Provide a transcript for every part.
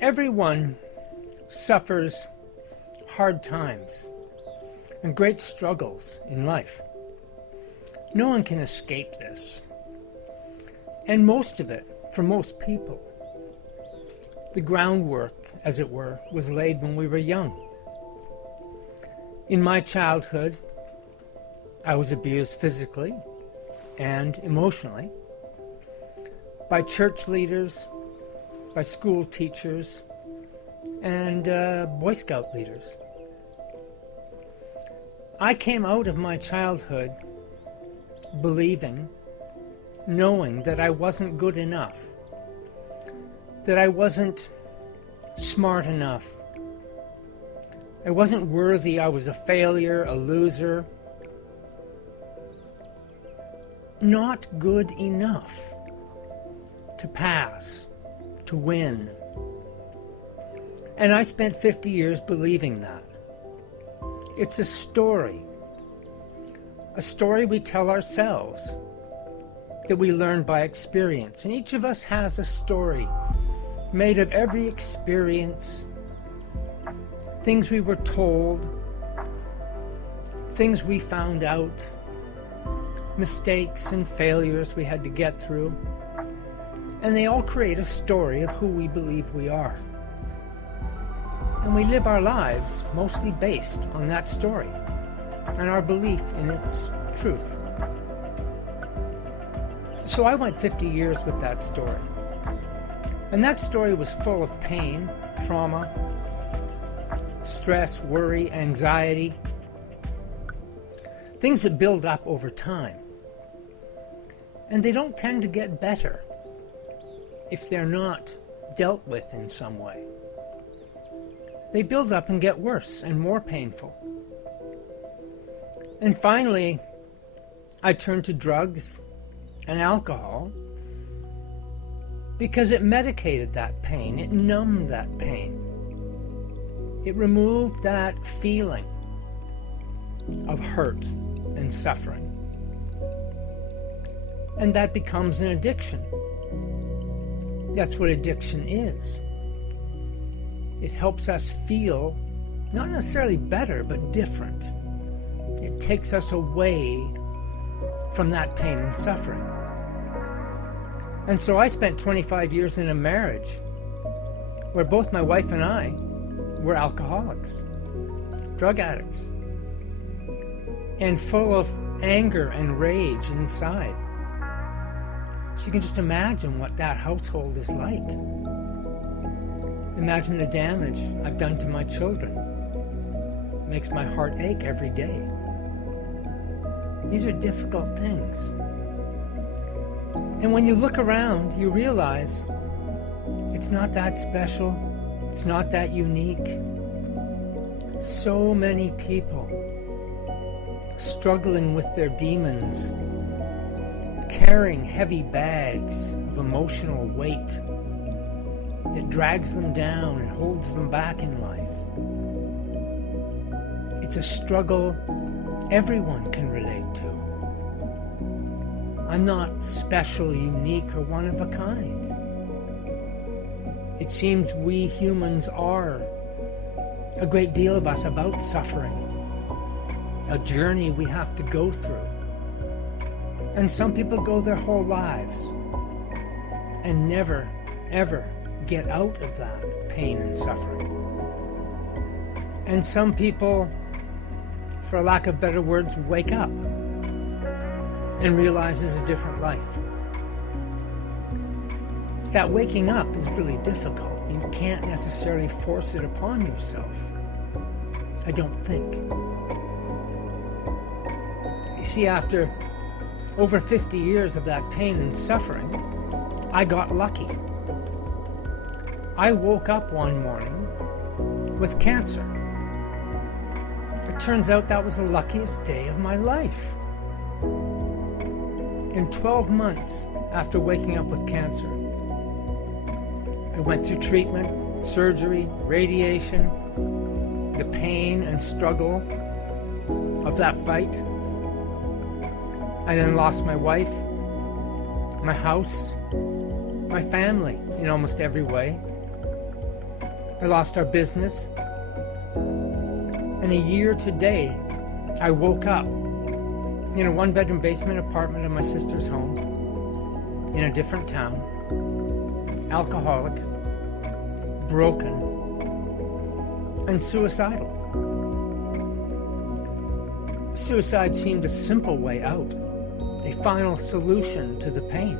Everyone suffers hard times and great struggles in life. No one can escape this. And most of it, for most people, the groundwork, as it were, was laid when we were young. In my childhood, I was abused physically and emotionally by church leaders, by school teachers, and Boy Scout leaders. I came out of my childhood believing, knowing that I wasn't good enough, that I wasn't smart enough, I wasn't worthy, I was a failure, a loser, not good enough to pass, to win. And I spent 50 years believing that. It's a story we tell ourselves, that we learn by experience. And each of us has a story made of every experience, things we were told, things we found out, mistakes and failures we had to get through. And they all create a story of who we believe we are. And we live our lives mostly based on that story and our belief in its truth. So I went 50 years with that story. And that story was full of pain, trauma, stress, worry, anxiety, things that build up over time. And they don't tend to get better if they're not dealt with in some way. They build up and get worse and more painful. And finally, I turned to drugs and alcohol because it medicated that pain, it numbed that pain. It removed that feeling of hurt and suffering. And that becomes an addiction. That's what addiction is. It helps us feel not necessarily better, but different. It takes us away from that pain and suffering. And so I spent 25 years in a marriage where both my wife and I were alcoholics, drug addicts, and full of anger and rage inside. So you can just imagine what that household is like. Imagine the damage I've done to my children. It makes my heart ache every day. These are difficult things. And when you look around, you realize it's not that special. It's not that unique. So many people struggling with their demons, carrying heavy bags of emotional weight that drags them down and holds them back in life. It's a struggle everyone can relate to. I'm not special, unique, or one of a kind. It seems we humans are, a great deal of us, about suffering, a journey we have to go through. And some people go their whole lives and never, ever get out of that pain and suffering. And some people, for lack of better words, wake up and realize there's a different life. That waking up is really difficult. You can't necessarily force it upon yourself, I don't think. You see, after over 50 years of that pain and suffering, I got lucky. I woke up one morning with cancer. It turns out that was the luckiest day of my life. In 12 months after waking up with cancer, I went through treatment, surgery, radiation, the pain and struggle of that fight. I then lost my wife, my house, my family in almost every way. I lost our business. And a year today, I woke up in a one-bedroom basement apartment in my sister's home in a different town, alcoholic, broken, and suicidal. Suicide seemed a simple way out, a final solution to the pain.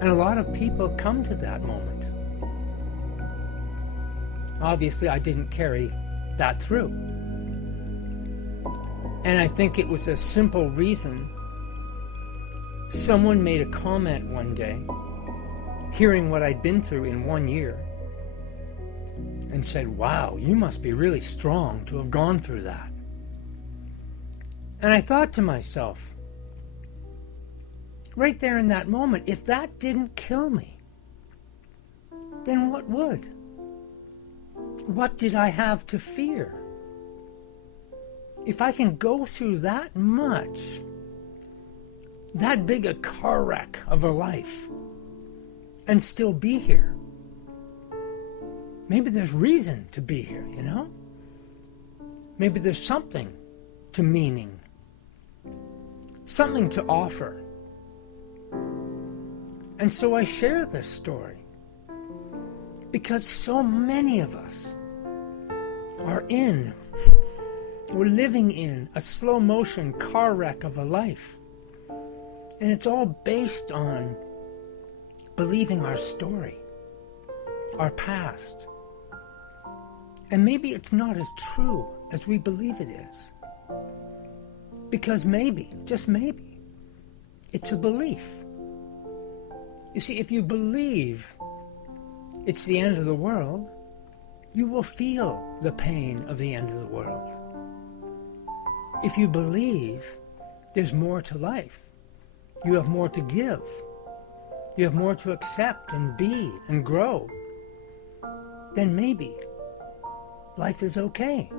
And a lot of people come to that moment. Obviously, I didn't carry that through. And I think it was a simple reason. Someone made a comment one day, hearing what I'd been through in 1 year, and said, "Wow, you must be really strong to have gone through that." And I thought to myself, right there in that moment, if that didn't kill me, then what would? What did I have to fear? If I can go through that much, that big a car wreck of a life, and still be here, maybe there's reason to be here, you know? Maybe there's something to meaning, something to offer. And so I share this story because so many of us we're living in a slow motion car wreck of a life. And it's all based on believing our story, our past. And maybe it's not as true as we believe it is. Because maybe, just maybe, it's a belief. You see, if you believe it's the end of the world, you will feel the pain of the end of the world. If you believe there's more to life, you have more to give, you have more to accept and be and grow, then maybe life is okay.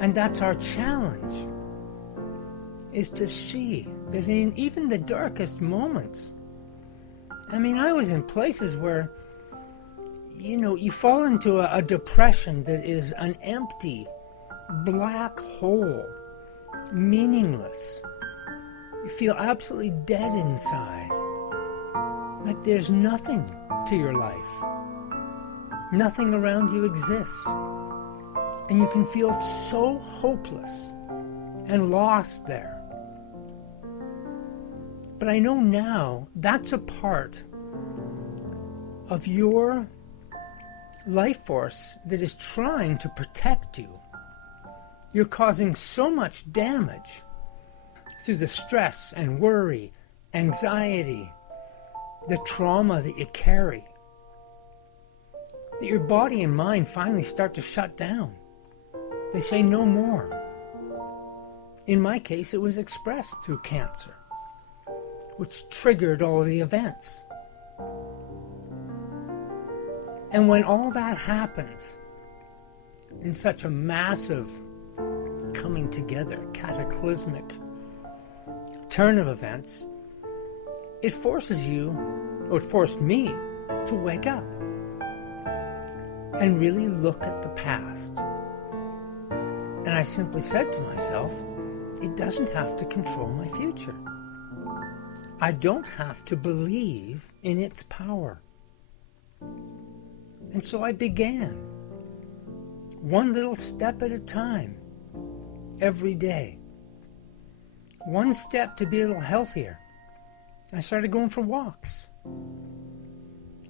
And that's our challenge, is to see that in even the darkest moments, I mean, I was in places where, you fall into a depression that is an empty, black hole, meaningless. You feel absolutely dead inside, like there's nothing to your life. Nothing around you exists. And you can feel so hopeless and lost there. But I know now that's a part of your life force that is trying to protect you. You're causing so much damage through the stress and worry, anxiety, the trauma that you carry, that your body and mind finally start to shut down. They say no more. In my case, it was expressed through cancer, which triggered all the events. And when all that happens in such a massive coming together, cataclysmic turn of events, it forces me to wake up and really look at the past. And I simply said to myself, it doesn't have to control my future. I don't have to believe in its power. And so I began, one little step at a time, every day. One step to be a little healthier. I started going for walks.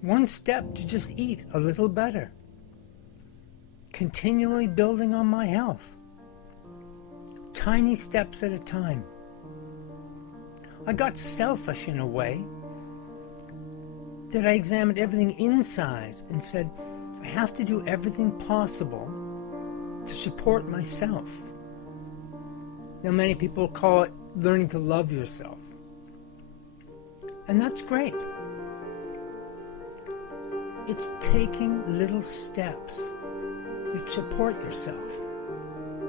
One step to just eat a little better. Continually building on my health. Tiny steps at a time. I got selfish in a way that I examined everything inside and said, I have to do everything possible to support myself. Now, many people call it learning to love yourself. And that's great. It's taking little steps that support yourself,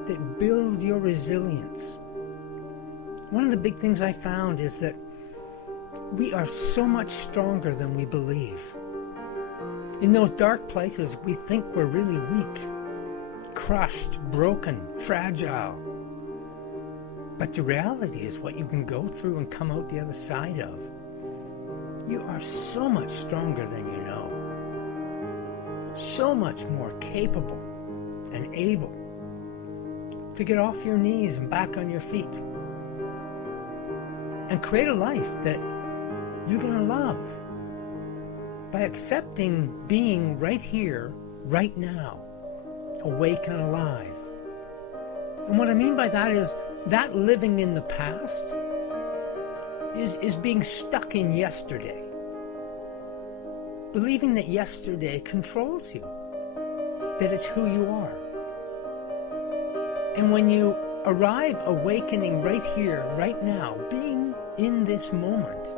that build your resilience. One of the big things I found is that we are so much stronger than we believe. In those dark places, we think we're really weak, crushed, broken, fragile. But the reality is what you can go through and come out the other side of. You are so much stronger than you know. So much more capable and able to get off your knees and back on your feet and create a life that you're going to love by accepting being right here, right now, awake and alive. And what I mean by that is that living in the past is being stuck in yesterday, believing that yesterday controls you, that it's who you are. And when you arrive awakening right here, right now, being in this moment,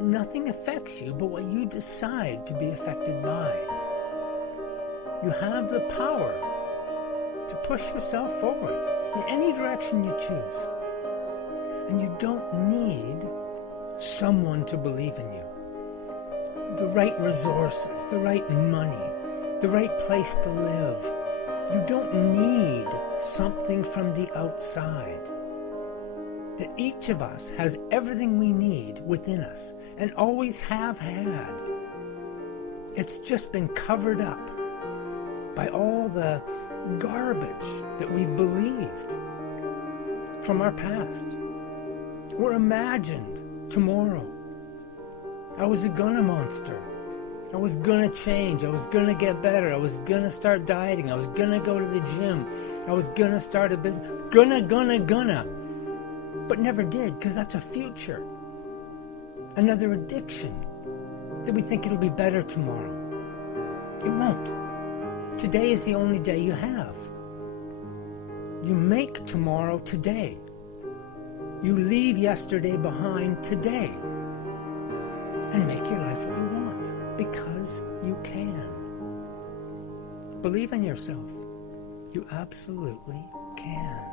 nothing affects you but what you decide to be affected by. You have the power to push yourself forward in any direction you choose. And you don't need someone to believe in you. The right resources, the right money, the right place to live. You don't need something from the outside. That each of us has everything we need within us and always have had. It's just been covered up by all the garbage that we've believed from our past or imagined tomorrow. I was a gonna monster. I was gonna change. I was gonna get better. I was gonna start dieting. I was gonna go to the gym. I was gonna start a business. Gonna. But never did, because that's a future. Another addiction that we think it'll be better tomorrow. It won't. Today is the only day you have. You make tomorrow today. You leave yesterday behind today. And make your life what you want, because you can. Believe in yourself. You absolutely can.